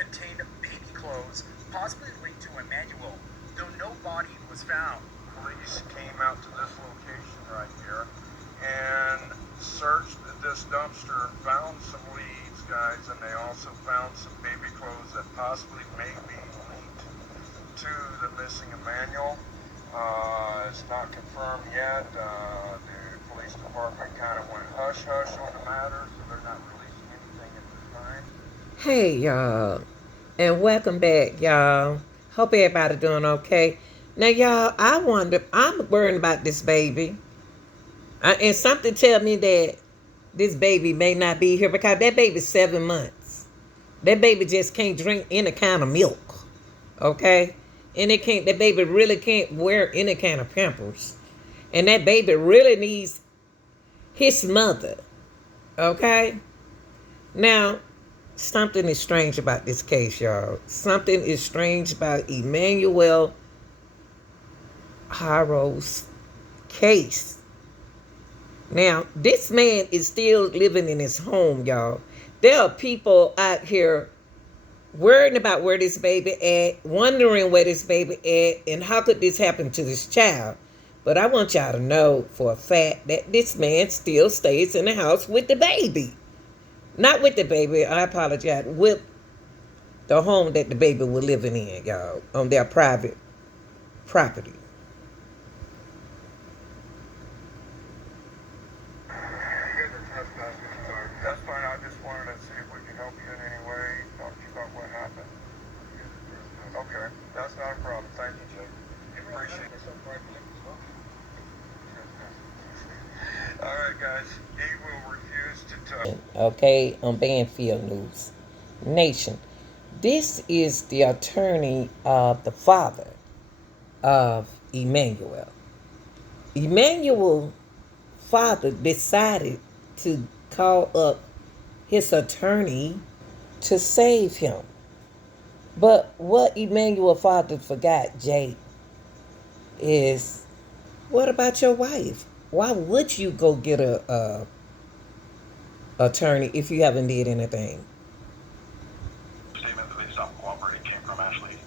contained baby clothes, possibly linked to Emmanuel, though no body was found. Police came out to this location right here and searched this dumpster, found some leads, guys, and they also found some baby clothes that possibly may be linked to the missing Emmanuel. It's not confirmed yet. The police department kind of went hush-hush on the matter, so they're not releasing anything at this time. Hey, y'all, and welcome back, y'all. Hope everybody doing okay. Now, y'all, I'm worrying about this baby. And something tell me that this baby may not be here because that baby's 7 months. That baby just can't drink any kind of milk, okay? And that baby really can't wear any kind of pampers. And that baby really needs his mother, okay? Now, something is strange about this case, y'all. Something is strange about Emmanuel Haro'S case. Now, this man is still living in his home, y'all. There are people out here worrying about where this baby at, wondering where this baby at, and how could this happen to this child. But I want y'all to know for a fact that this man still stays in the house with the baby. Not with the baby, I apologize, with the home that the baby was living in, y'all, on their private property. That's fine. I just wanted to see if we can help you in any way, talk to you about what happened. Okay, that's not a problem. Thank you, Jake. Appreciate it. All right, guys. He will refuse to touch. Okay, on Banfield News Nation. This is the attorney of the father of Emmanuel. Emmanuel's father decided to call up his attorney to save him. But what Emmanuel's father forgot, Jake, is what about your wife? Why would you go get a attorney if you haven't did anything? Statement that they stopped cooperating came from Ashley.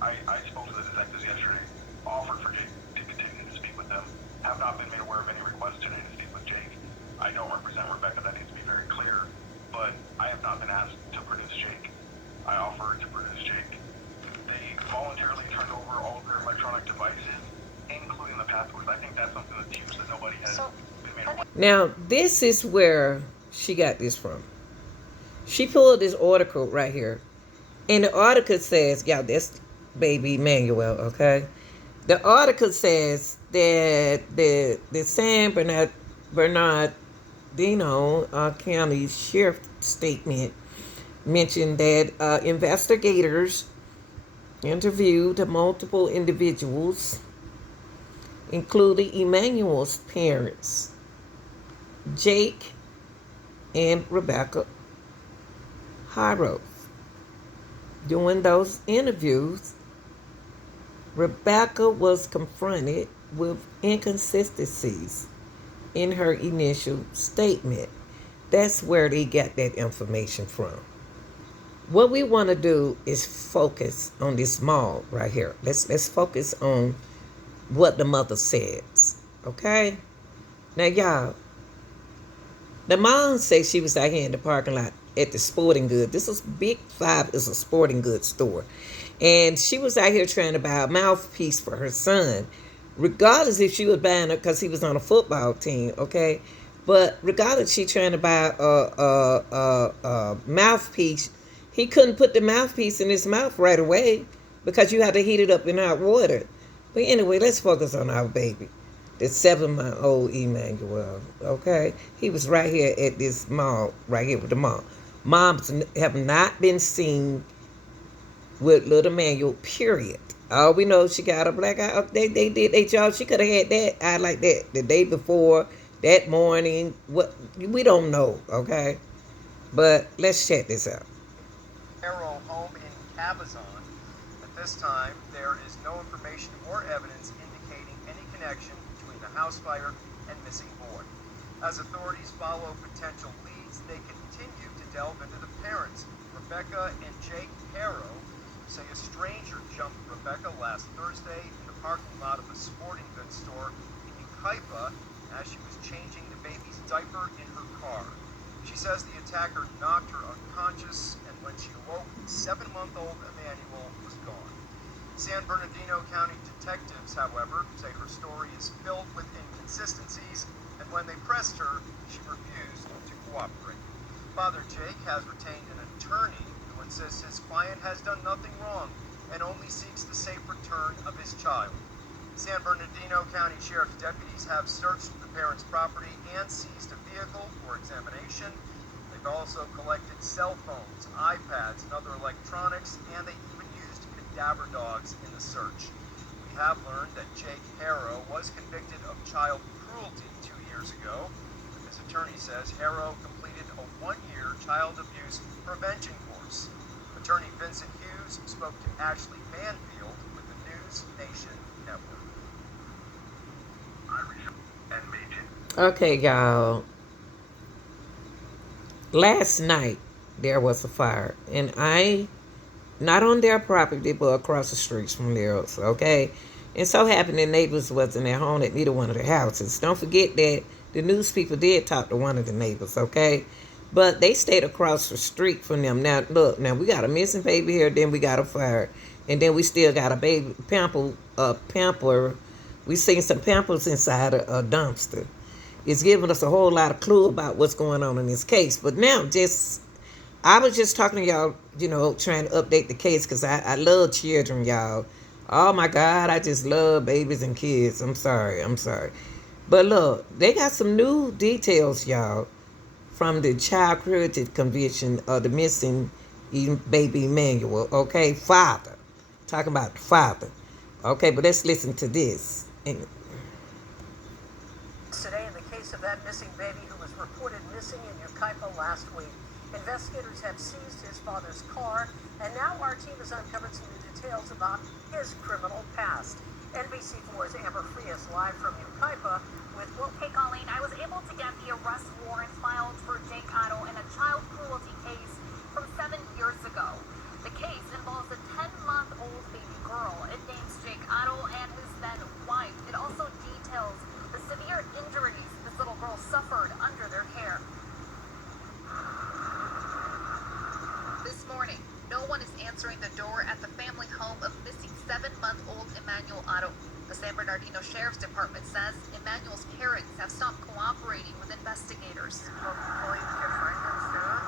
I spoke to the detectives yesterday, offered for Jake to continue to speak with them. Have not been made aware of any request today to speak with Jake. I don't represent Rebecca, that needs to be very clear, but I have not been asked to produce Jake. I offered to produce Jake. They voluntarily turned over all of their electronic devices, including the passwords. I think that's something that's huge that nobody has been made aware of. Now, this is where she got this from. She pulled this article right here. And the article says, yeah, that's baby Emmanuel, okay? The article says that the San Bernardino County Sheriff statement mentioned that investigators interviewed multiple individuals, including Emmanuel's parents, Jake and Rebecca Haro'S. During those interviews, Rebecca was confronted with inconsistencies in her initial statement. That's where they got that information from. What we want to do is focus on this mall right here. Let's focus on what the mother says. Okay? Now y'all, the mom says she was out here in the parking lot at the sporting goods. This is Big Five is a sporting goods store. And she was out here trying to buy a mouthpiece for her son. Regardless if she was buying it because he was on a football team, okay? But regardless, she trying to buy a mouthpiece. He couldn't put the mouthpiece in his mouth right away because you had to heat it up in hot water. But anyway, let's focus on our baby. The 7-month-old Emmanuel, okay? He was right here at this mall, right here with the mom. Moms have not been seen with little Emmanuel, period. All we know, she got a black eye. They did their job. She could have had that eye like that the day before, that morning. What we don't know, okay? But let's check this out. Haro'S home in Cabazon. At this time, there is no information or evidence indicating any connection between the house fire and missing boy. As authorities follow potential leads, they continue to delve into the parents' Rebecca and Jake Haro'S say a stranger jumped Rebecca last Thursday in the parking lot of a sporting goods store in Yucaipa as she was changing the baby's diaper in her car. She says the attacker knocked her unconscious, and when she awoke, 7-month-old Emmanuel was gone. San Bernardino County detectives, however, say her story is filled with inconsistencies, and when they pressed her, she refused to cooperate. Father Jake has retained an attorney who insists his client has done nothing wrong and only seeks the safe return of his child. San Bernardino County Sheriff's deputies have searched the parents' property and seized a vehicle for examination. They've also collected cell phones, iPads, and other electronics, and they even used cadaver dogs in the search. We have learned that Jake Haro'S was convicted of child cruelty 2 years ago. His attorney says Haro'S completed a 1-year child abuse prevention course. Attorney Vincent Hughes spoke to Ashley Manfield with the News Nation Network. Okay, y'all. Last night there was a fire, and not on their property, but across the streets from theirs. Okay, and so happened the neighbors wasn't at home at neither one of the houses. Don't forget that the news people did talk to one of the neighbors. Okay, but they stayed across the street from them. Now look, now we got a missing baby here, then we got a fire, and then we still got a baby pamper. We seen some pampers inside a dumpster. It's giving us a whole lot of clue about what's going on in this case. But now, I was just talking to y'all, trying to update the case because I love children, y'all. Oh my God, I just love babies and kids. I'm sorry. But look, they got some new details, y'all, from the child cruelty conviction of the missing baby Emmanuel. Okay, father. Talking about the father. Okay, but let's listen to this. Today, in the case of that missing baby who was reported missing in Yucaipa last week, investigators have seized his father's car, and now our team has uncovered some new details about his criminal past. NBC4's Amber Frias live from Yucaipa with Hey Colleen, I was able to get the arrest warrant filed for Jake Otto in a child cruelty case from 7 years ago. The case involves a 10-month-old baby girl. It names Jake Otto and his then wife. It also details the severe injuries this little girl suffered under their care. This morning, no one is answering the door at the family home of missing 7-month-old Emmanuel Otto. The San Bernardino Sheriff's Department says Emmanuel's parents have stopped cooperating with investigators. hopefully we can find him soon.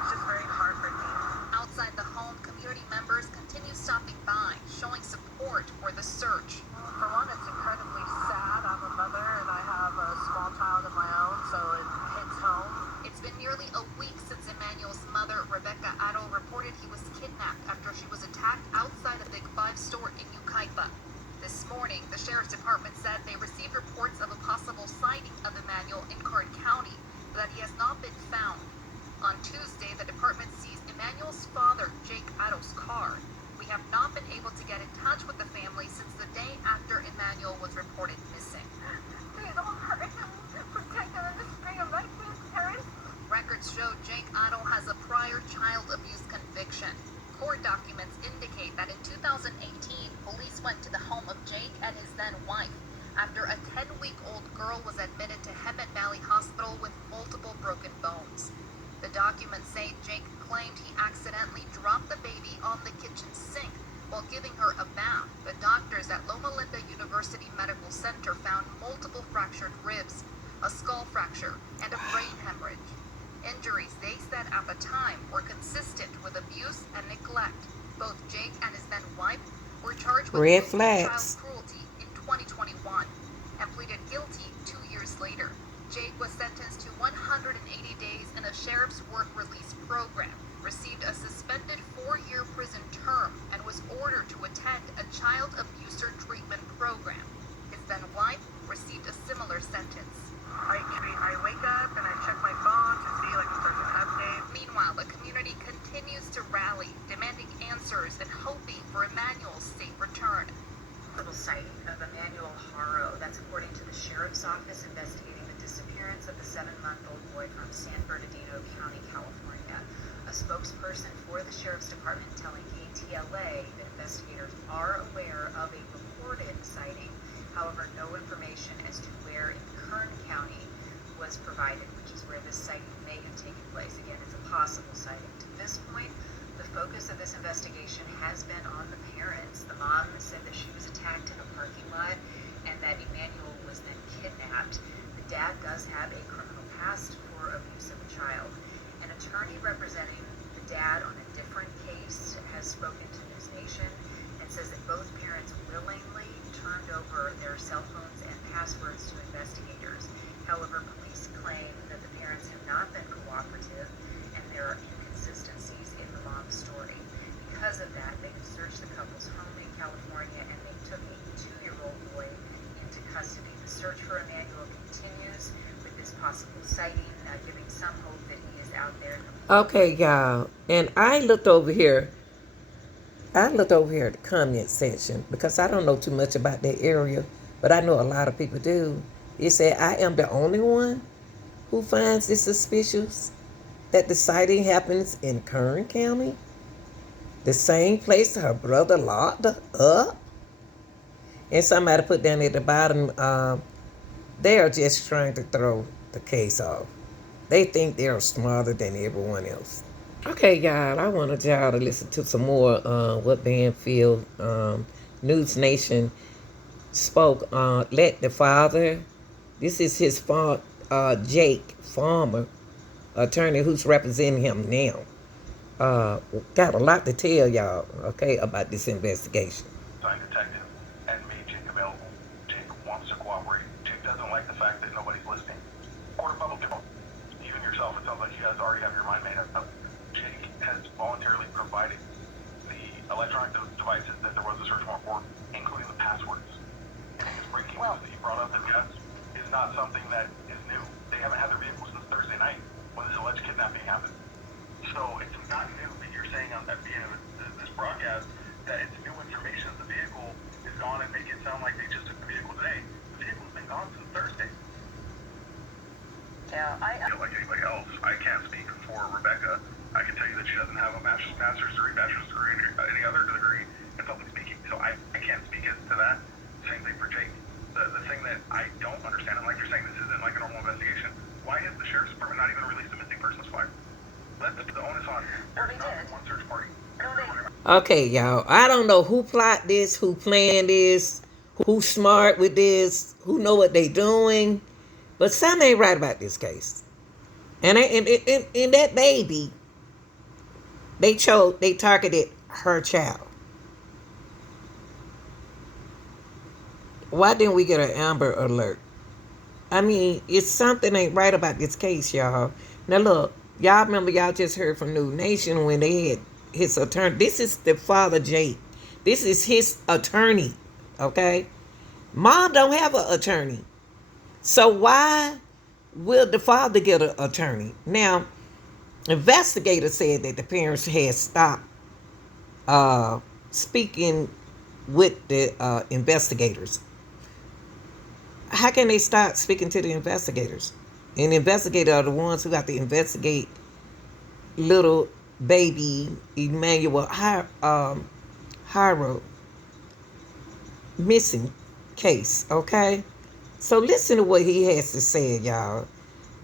It's just very heartbreaking. Outside the home, community members continue stopping by, showing support for the search. For one, it's incredibly sad. I'm a mother and I have a small child of my own, so it hits home. It's been nearly a week since Emmanuel's mother, Rebecca Otto, reported he was kidnapped after she was attacked outside a Big Five store in Yucaipa. This morning, the Sheriff's Department said they received reports of a possible sighting of Emmanuel in Kern County, but that he has not been found. On Tuesday, the department seized Emmanuel's father, Jake Otto's car. We have not been able to get in touch with the family since the day after Emmanuel was reported missing. Please don't hurt him. Protect him and just bring him back to his parents. Records show Jake Otto has a prior child abuse conviction. Court documents indicate that in 2018, police went to the home of Jake and his then wife after a 10-week-old girl was admitted to Hemet Valley Hospital with multiple broken bones. The documents say Jake claimed he accidentally dropped the baby on the kitchen sink while giving her a bath. The doctors at Loma Linda University Medical Center found multiple fractured ribs, a skull fracture, and a brain hemorrhage. Injuries, they said at the time, were consistent with abuse and neglect. Both Jake and his then wife were charged with Red child flags. cruelty in 2021 and pleaded guilty 2 years later. Jake was sentenced to 180 days in a sheriff's work release program, received a suspended 4-year prison term, and was ordered to attend a child abuser treatment program. His then wife received a similar sentence. I wake up and I check my phone to see if there's an update. Meanwhile, the community continues to rally, demanding answers and hoping for Emmanuel's safe return. Little sighting of Emmanuel Haro'S. That's according to the Sheriff's Office investigating the disappearance of the 7-month-old boy from San Bernardino County, California. a spokesperson for the Sheriff's Department telling KTLA that investigators are aware of a reported sighting. However, no information as to where in Kern County was provided, which is where this sighting may have taken place. Again, it's a possible sighting. To this point, the focus of this investigation has been on the parents. The mom said that she was attacked in a parking lot and that Emmanuel was then kidnapped. The dad does have a criminal past for abuse of a child. An attorney representing the dad on a different case has spoken to News Nation and says that both parents willingly turned over their cell phones and passwords to investigators. However, police claim that the parents have not been cooperative and there are inconsistencies in the mom's story. Because of that, they have searched the couple's home in California and they took a 2-year-old boy into custody. The search for Emmanuel continues with this possible sighting, giving some hope that he is out there. Okay, y'all. And I looked over here. At the comment section because I don't know too much about that area, but I know a lot of people do. It said, I am the only one who finds it suspicious that the sighting happens in Kern County, the same place her brother locked up. And somebody put down at the bottom, they are just trying to throw the case off. They think they're smarter than everyone else. Okay, y'all, I wanted y'all to listen to some more what Banfield News Nation spoke. Let the father, this is his father, Jake Farmer, attorney who's representing him now. Got a lot to tell y'all, okay, about this investigation. Detective and made Jake available. Jake wants to cooperate. Jake doesn't like the fact that nobody's listening. Court of public info. Even yourself, it sounds like you guys already have your mind made up. Jake has voluntarily provided the electronic devices that there was a search warrant for, including the passwords. And his breaking news that you brought up, is not something that is new. They haven't had their vehicle since Thursday night when this alleged kidnapping happened. So it's not new that you're saying on that beginning of this broadcast that it's new information that the vehicle is gone and make it sound like they just took the vehicle today. The vehicle's been gone since Thursday. Yeah, Like anybody else, I can't speak for Rebecca. I can tell you that she doesn't have a master's degree, bachelor's degree, or any other degree in public speaking. So I can't speak as to that. Same thing for Jake. The thing that I don't understand, and like you're saying, this isn't like a normal investigation. Why has the sheriff's department not even released a missing persons file? Let the onus on. There's not one search party. Okay, y'all. I don't know who plot this, who planned this, who's smart with this, who know what they doing, but something ain't right about this case. And in that baby, they targeted her child. Why didn't we get an Amber Alert? I mean, it's something ain't right about this case, y'all. Now look, y'all remember y'all just heard from New Nation when they had his attorney. This is the father, Jake. This is his attorney, okay? Mom don't have an attorney. So why will the father get an attorney? Now, investigators said that the parents had stopped speaking with the investigators. How can they start speaking to the investigators? And the investigators are the ones who got to investigate little baby Emmanuel Haro'S missing case, okay? So listen to what he has to say, y'all.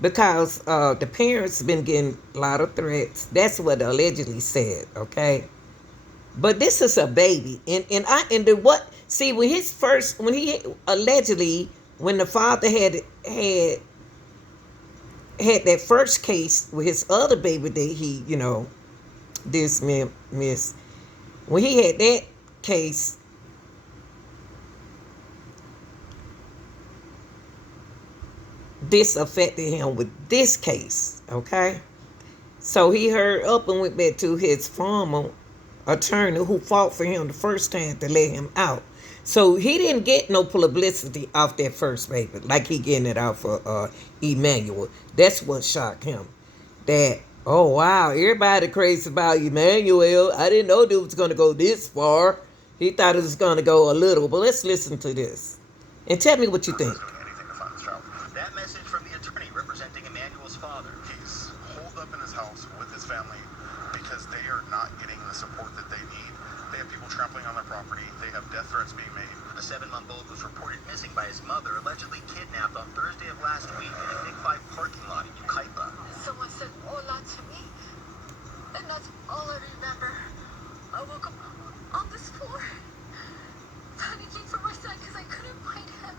Because the parents been getting a lot of threats. That's what allegedly said, okay? But this is a baby. When the father had that first case with his other baby that he, dismissed. When he had that case, this affected him with this case, okay? So he hurried up and went back to his former attorney who fought for him the first time to let him out. So he didn't get no publicity off that first baby like he getting it out for Emmanuel. That's what shocked him. That, oh wow, everybody crazy about Emmanuel. I didn't know it was going to go this far. He thought it was going to go a little. But let's listen to this. And tell me what you think. That message from the attorney representing Emmanuel's father. He's holed up in his house with his family. are not getting the support that they need. They have people trampling on their property. They have death threats being made. A 7-month-old was reported missing by his mother, allegedly kidnapped on Thursday of last week in a Big 5 parking lot in Yucaipa. Someone said hola to me, and that's all I remember. I woke up on this floor, panicking for my son because I couldn't find him.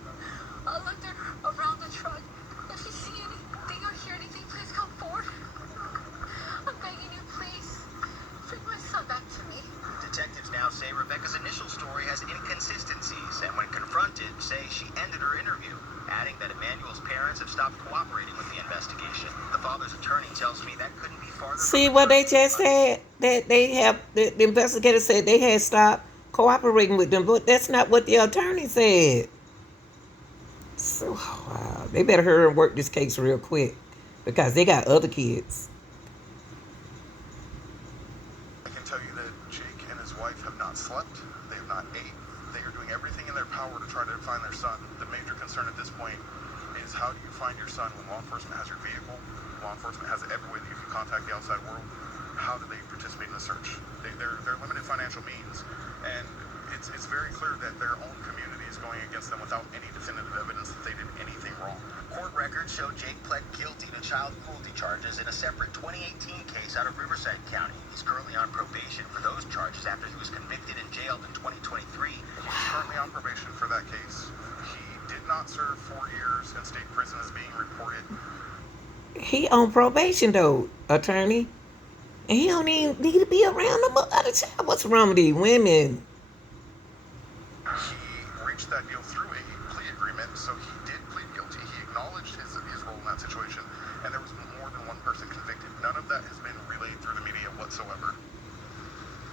I looked around the truck. If you see anything or hear anything, please come forward. I'm begging you, please, bring my son back to me. Detectives now say Rebecca's initial story has inconsistencies, and when confronted, say she ended her interview, adding that Emmanuel's parents have stopped cooperating with the investigation. The father's attorney tells me that couldn't be farther from See the what they truth. just said? That they have the investigator said they had stopped cooperating with them, but that's not what the attorney said. So wow, they better hurry and work this case real quick because they got other kids. I can tell you that Jake and his wife have not slept. They have not ate. They are doing everything in their power to try to find their son. The major concern at this point is how do you find your son when law enforcement has your vehicle? Law enforcement has it every way that you can contact the outside world. How do they participate in the search? They're limited financial means, and it's very clear that their own community is going against them without any definitive evidence that they did anything wrong. Court records show Jake pled guilty to child cruelty charges in a separate 2018 case out of Riverside County. He's currently on probation for those charges after he was convicted and jailed in 2023. He's currently on probation for that case. He did not serve 4 years in state prison as being reported. He on probation though, attorney. And he don't even need to be around the other child. What's wrong with these women? He reached that deal